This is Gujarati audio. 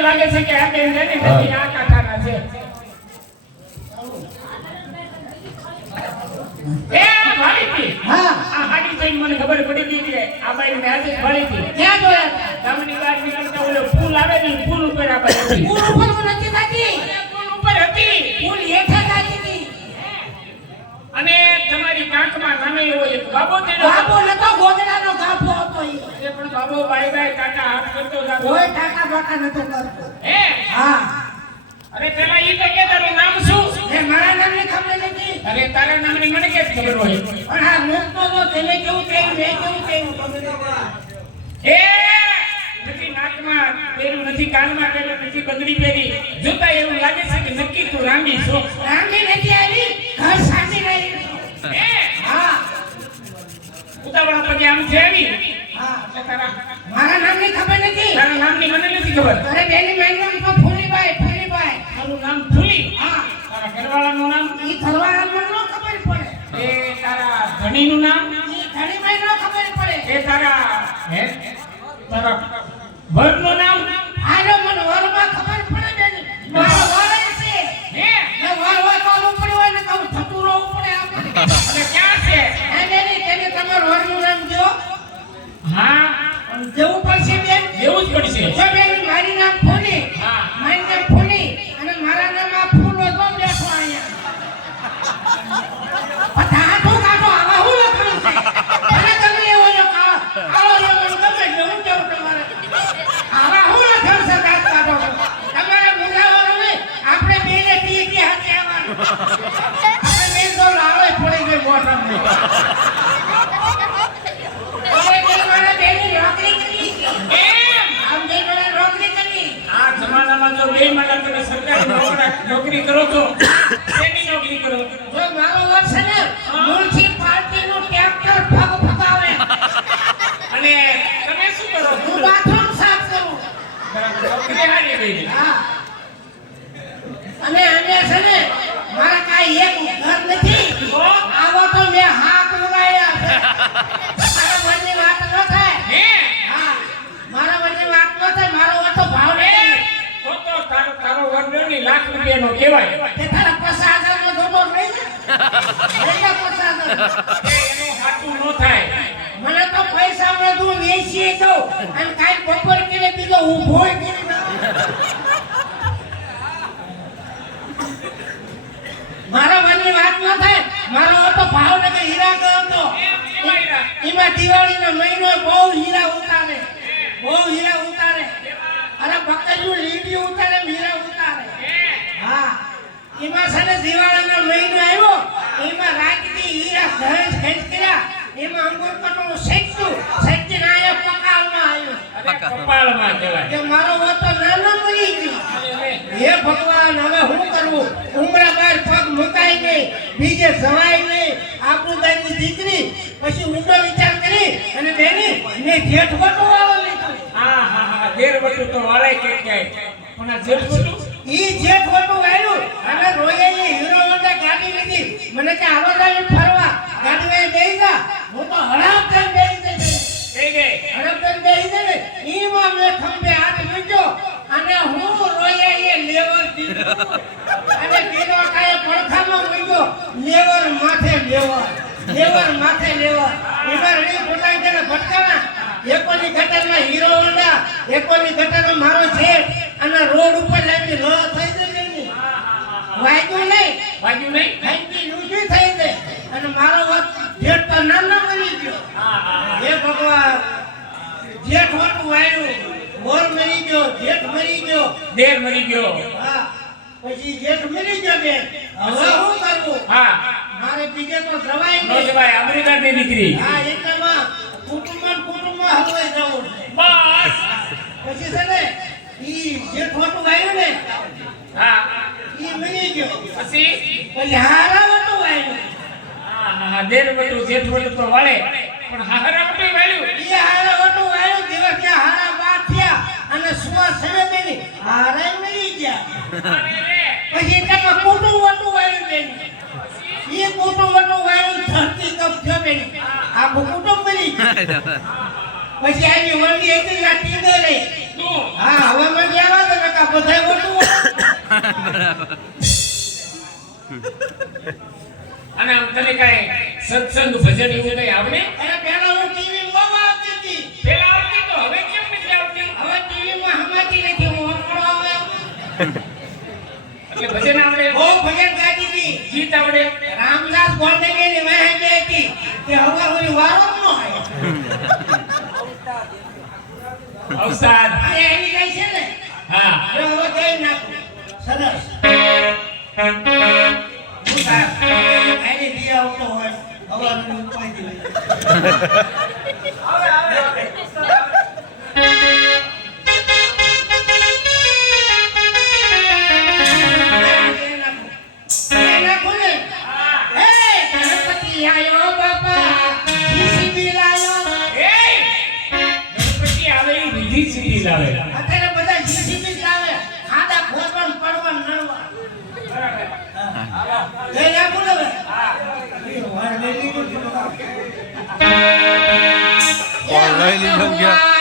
લાગે છે કે આ બેન છે ને નથી આ કાકાના છે એ ભાળીતી હા આ હાડી જોઈને મને ખબર પડી ગઈ કે આ બાઈ મે આજે ભાળીતી ક્યાં જોયા ગામની બહાર નીકળતા ઓલો ફૂલ આવે ને ફૂલ ઉપર આ બાઈ ફૂલ ઉપર નથી થતી ફૂલ ઉપર હતી ફૂલ હેઠે થતી હતી અને તમારી કાંકમાં નામે એવો એક બાબો તેડો બાબો નતો ગોગડાનો ગાફો હતો એ પણ બાબો બાઈ કાકા હાથ કરતો જાતો કોઈ કાકા બાકા નતો કરતો હે હા અરે પેલા ઈ તો કે તારું નામ શું હે મારા નામની ખબર નથી અરે તારા નામની મને કે ખબર હોય પણ આ મૂકતો તો તેને કેવું કેવું રે કેવું કેવું એ નથી નાકમાં પેલું નથી કાનમાં પેલું નથી બગડી પહેરી જોતા એવું લાગે છે કે નક્કી તું રાંડી છો રાંડી નથી આવી ઘર સાચી રહી એ હા ઉતાવળા પગે આમ છે આવી હા તારા મારા નામની ખબર નથી તારા નામની મને નથી ખબર અરે બેની નામ તો ફૂલીબાઈ તારું નામ ફૂલી હા તારા ઘરવાળાનું નામ ઈ ઘરવાળાનું નો ખબર પડે એ તારા ધણીનું નામ ઈ ધણીભાઈ નો ખબર પડે એ તારા હે તારા વરનું નામ આનો મને વરમાં ખબર પડે બેની મારો વર છે હે એ વર તો ઉપર હોય ને તો થતુરો ઉપર આપણે અને ક્યાં છે હે બેની તેને તમારું વરનું નામ જો હા જેવું પડશે બેન જેવું જ પડશે જો બેની મારી નામ ફૂલી હા મારી નામ ફૂલી અને મારા નામ આ ફૂલો તો બેઠો અહીંયા પતા તો કાઢો આવા હું લખું છે અને તમે એવો જો આલો એવો ગમે જેવું કેવું તમારે આવા હું લખું છે કાઢો તમારે મુલાવો ને આપણે બેને ટીકી હાથે આવવાનું આપણે બેન તો લાવે પડી ગઈ મોટરની ઓરે કે મારા બેની નોકરી કરી એમ આમ જે મને નોકરી કરી આ જમાનામાં જો બે મારા તમે સરકારી નોકરી કરો તો શેની નોકરી કરો જો મારો વર છે ને મ્યુનિસિપાલિટીનું ટ્રેક્ટર ફગાવે અને તમે શું કરો હું બાથરૂમ સાફ કરું નોકરી હારી ગઈ હા અને છે ને મારા કાઈ એક ઘર નથી આવો તો મે હાથ લગાયા છે મારા વરની વાત ન થાય હે હા મારા વરની વાત ન થાય મારો વાતો ભાવ નથી તો તારો વરનો લાખ રૂપિયાનો કહેવાય તે તારા 50,000 નો ધોતો નહીં એના 50,000 એનો હાટું ન થાય મને તો પૈસા મે તું વેચી દો અને કાઈ બપોર કેલે બીજો ઊભો કરી મારા વરની વાત ન થાય મારો તો ભાવનગર હીરા ગયો તો એમાં દિવાળીનો મહિનો બહુ હીરા ઉતારે અરે બકરીનું લીંબી ઉતારે હીરા ઉતારે હા એમાં છે ને દિવાળીનો મહિનો આવ્યો એમાં રાતથી હીરા ઘસ કર્યા એમાં અંગૂર કટોળું શેકીને આયા કપાળમાં કહેવાય કે મારો વાતો નાનો મરી ગયો હે ભગવાન હવે હું કરવું ઉમરા બાર પગ મુકાઈ ગઈ બીજે જવાય નહીં આપણું દીકરી પછી ઊંડો વિચાર કરી અને બેની ને જેઠ વટો વાળો લીધો હા હા હા જેઠ વટો તો વાળે કે ક્યાંય પણ આ જેઠ વટો ઈ જેઠ વટો વાળ્યું અને રોયે હીરો હોન્ડા ગાડી લીધી મને કે આવો જાય ફરવા ગાડીમાં બેહી જા હું તો હડાપ થઈને બેહી ગઈ હડાપ થઈને બેહી ગઈ ઈમાં મે ખંભે હાથ મૂક્યો અને હું રોયે લેવર દીધું અને પેલો કાય પડખામાં મૂક્યો લેવર માથે લેવર એમાં રડી પોતાઈ તેને ભટકાના એકોની ગટરમાં હીરો હોન્ડા એકોની ગટરમાં મારો જેઠ અને રોડ ઉપર લાગી ર થઈ ગઈ ને વાગ્યું નહીં ખાઈ ઊંચી થઈ ગઈ અને મારો વાત જેઠ તો નાનો મરી ગયો હે ભગવાન જેઠ હોતું વાયરું મોર મરી ગયો જેઠ મરી ગયો દેર મરી ગયો હા પછી જેઠ મરી ગયો બે હવે શું કરવું હા મારે બીજે તો જવાય નહીં જવાય અમેરિકાની દીકરી હા એટલેમાં કુટુંબમાં હલવાઈ જવું બસ પછી છે ને ઈ જે ખોટું આવ્યું ને હા ઈ મરી ગયો પછી હારા વટું આવ્યું હા દેર વટું જેઠ વટું તો વાળે પણ હારા વટું આવ્યું ઈ હારા વટું આવ્યું દિવસ કે હારા બાદ થયા અને સુવા સવે બેની હારા મરી ગયા પછી તેમાં કુટુંબ વટું આવ્યું બેની ये कुटुंब नो वायु धरती कब थयो बेनी आ कुटुंब मरी પછી આવી વળી એક લાટી દે રે હા હવે મને આવા બધા મોટું અને આમ તને કાંઈ સત્સંગ ભજન એવું કઈ આવડે? અરે પેલા હું ટીવી માં આવતી હતી પેલા આવતી તો હવે કેમ નથી આવતી? હવે ટીવી માં હમાતી નથી હું હમણાં આવે એટલે ભજન આવડે? બહુ ભજન ગાતી હતી ગીત આવડે? રામદાસ ગોંડેલી ની વાહે ગઈ હતી કે હવે ઓલી વારો જ ન આવ્યો અવસાદ. અરે એની ગઈ છે ને હા. જો હવે ગઈ નાખું સરસ આની દી આવતો હોય હવે કોઈ દી આયો બાપા જીસીબી લાયો. એ ગણપતિ આવે ઈ વિધિ સીધી લાવે. અત્યારે બધા જીસીબી લાવે ખાડા ખોદવાનું પડવાનું નડવા બરાબર લઈ નાખું ને હા લઈ લીધું લઈ લીધું ગયા